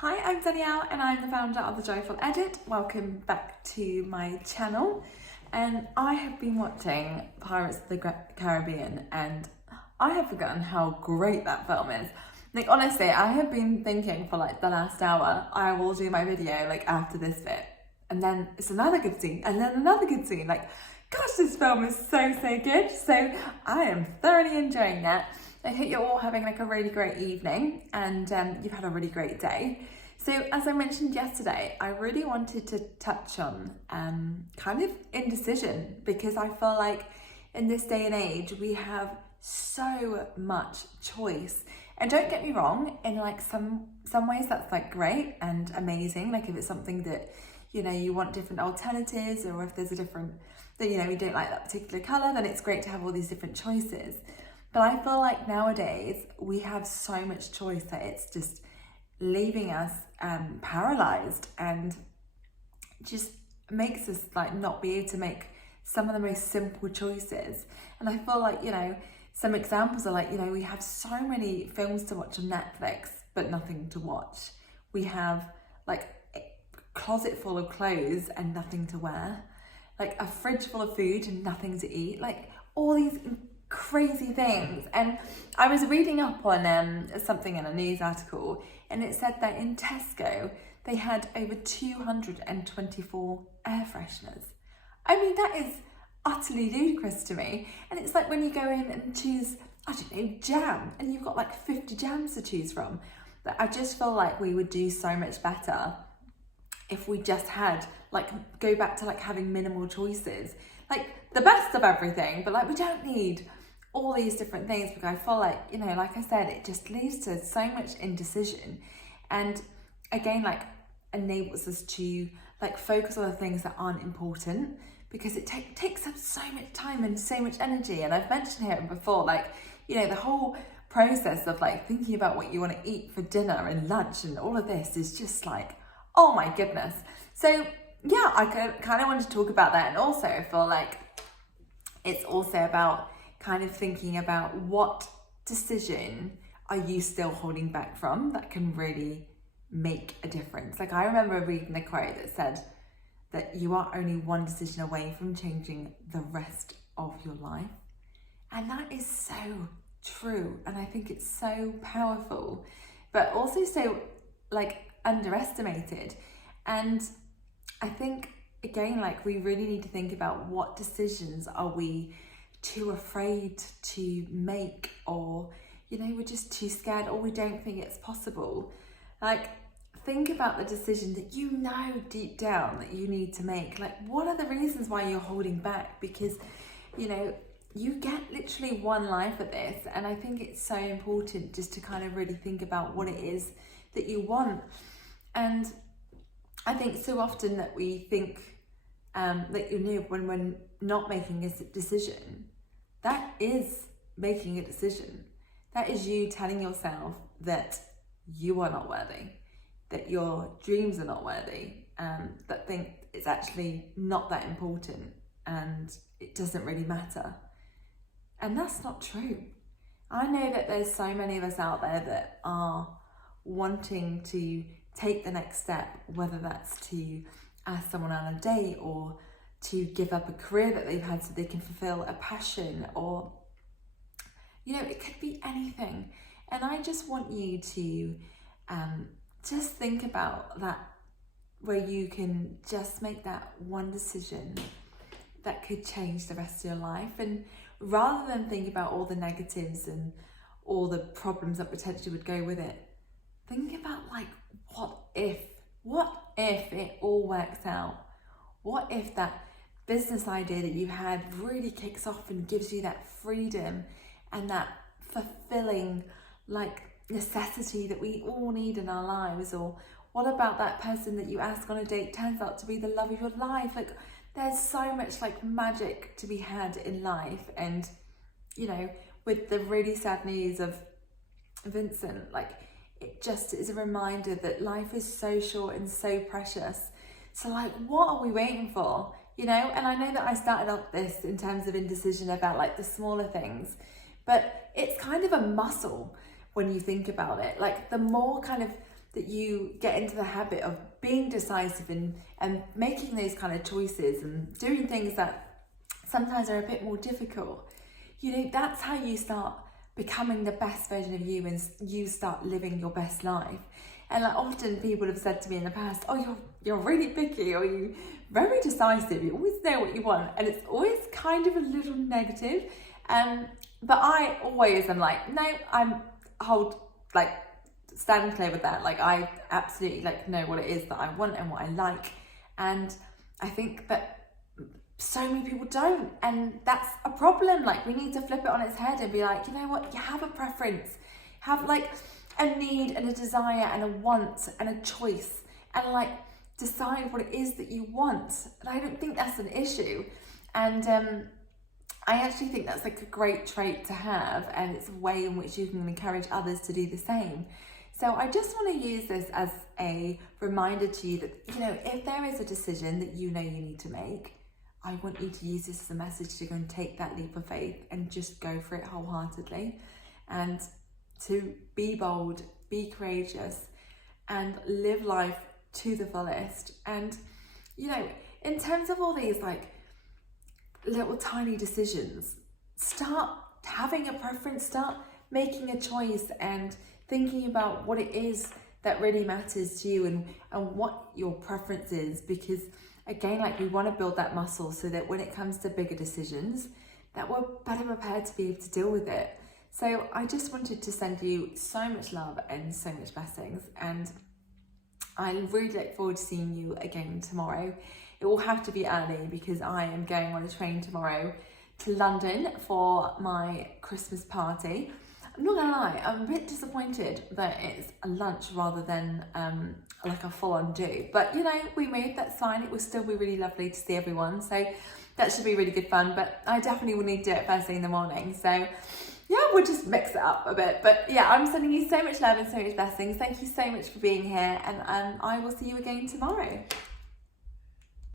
Hi, I'm Danielle and I'm the founder of The Joyful Edit. Welcome back to my channel. And I have been watching Pirates of the Caribbean and I have forgotten how great that film is. Like honestly, I have been thinking for like the last hour, I will do my video like after this bit. And then it's another good scene and then another good scene. Like, gosh, this film is so good. So I am thoroughly enjoying it. I hope you're all having like a really great evening and you've had a really great day. So as I mentioned yesterday, I really wanted to touch on kind of indecision, because I feel like in this day and age, we have so much choice. And don't get me wrong, in like some ways that's like great and amazing. Like if it's something that, you know, you want different alternatives, or if there's a different, that, you know, you don't like that particular color, then it's great to have all these different choices. But I feel like nowadays we have so much choice that it's just leaving us paralyzed, and just makes us like not be able to make some of the most simple choices. And I feel like, you know, some examples are like, you know, we have so many films to watch on Netflix, but nothing to watch. We have like a closet full of clothes and nothing to wear, like a fridge full of food and nothing to eat, like all these crazy things. And I was reading up on something in a news article, and it said that in Tesco they had over 224 air fresheners. I mean, that is utterly ludicrous to me. And it's like when you go in and choose, I don't know, jam, and you've got like 50 jams to choose from. That I just feel like we would do so much better if we just had like, go back to like having minimal choices, like the best of everything, but like we don't need all these different things, because I feel like, you know, like I said, it just leads to so much indecision, and again, like enables us to like focus on the things that aren't important, because it takes up so much time and so much energy. And I've mentioned here before, like, you know, the whole process of like thinking about what you want to eat for dinner and lunch and all of this is just like, oh my goodness. So yeah, I kind of want to talk about that. And also I feel like it's also about kind of thinking about what decision are you still holding back from that can really make a difference. Like I remember reading a quote that said that you are only one decision away from changing the rest of your life. And that is so true. And I think it's so powerful, but also so like underestimated. And I think again, like we really need to think about what decisions are we too afraid to make, or, you know, we're just too scared, or we don't think it's possible. Like think about the decision that you know deep down that you need to make. Like what are the reasons why you're holding back? Because, you know, you get literally one life at this, and I think it's so important just to kind of really think about what it is that you want. And I think so often that we think that, you know, when we're not making a decision, that is making a decision. That is you telling yourself that you are not worthy, that your dreams are not worthy, that think it's actually not that important and it doesn't really matter. And that's not true. I know that there's so many of us out there that are wanting to take the next step, whether that's to ask someone on a date, or to give up a career that they've had so they can fulfill a passion, or, you know, it could be anything. And I just want you to just think about that, where you can just make that one decision that could change the rest of your life. And rather than think about all the negatives and all the problems that potentially would go with it, think about like, what if it all works out? What if that business idea that you had really kicks off and gives you that freedom and that fulfilling like necessity that we all need in our lives? Or what about that person that you ask on a date turns out to be the love of your life? Like there's so much like magic to be had in life. And, you know, with the really sad news of Vincent, like it just is a reminder that life is so short and so precious. So like, what are we waiting for? You know, and I know that I started off this in terms of indecision about like the smaller things, but it's kind of a muscle when you think about it. Like the more kind of that you get into the habit of being decisive and making those kind of choices and doing things that sometimes are a bit more difficult, you know, that's how you start becoming the best version of you and you start living your best life. And like often people have said to me in the past, oh, you're really picky, or you're very decisive, you always know what you want. And it's always kind of a little negative. But I always am like, no, stand clear with that. Like I absolutely like know what it is that I want and what I like. And I think that so many people don't, and that's a problem. Like we need to flip it on its head and be like, you know what, you have a preference, have like a need and a desire and a want and a choice, and like decide what it is that you want. And I don't think that's an issue. And I actually think that's like a great trait to have, and it's a way in which you can encourage others to do the same. So I just want to use this as a reminder to you that, you know, if there is a decision that you know you need to make, I want you to use this as a message to go and take that leap of faith and just go for it wholeheartedly, and to be bold, be courageous, and live life to the fullest. And, you know, in terms of all these like little tiny decisions, start having a preference, start making a choice and thinking about what it is that really matters to you and what your preference is, because again, like we want to build that muscle so that when it comes to bigger decisions, that we're better prepared to be able to deal with it. So I just wanted to send you so much love and so much blessings, and I really look forward to seeing you again tomorrow. It will have to be early because I am going on a train tomorrow to London for my Christmas party. I'm not gonna lie, I'm a bit disappointed that it's a lunch rather than like a full-on do. But you know, we moved, that's fine. It will still be really lovely to see everyone. So that should be really good fun. But I definitely will need to do it first thing in the morning. So yeah, we'll just mix it up a bit. But yeah, I'm sending you so much love and so much blessings. Thank you so much for being here, and I will see you again tomorrow.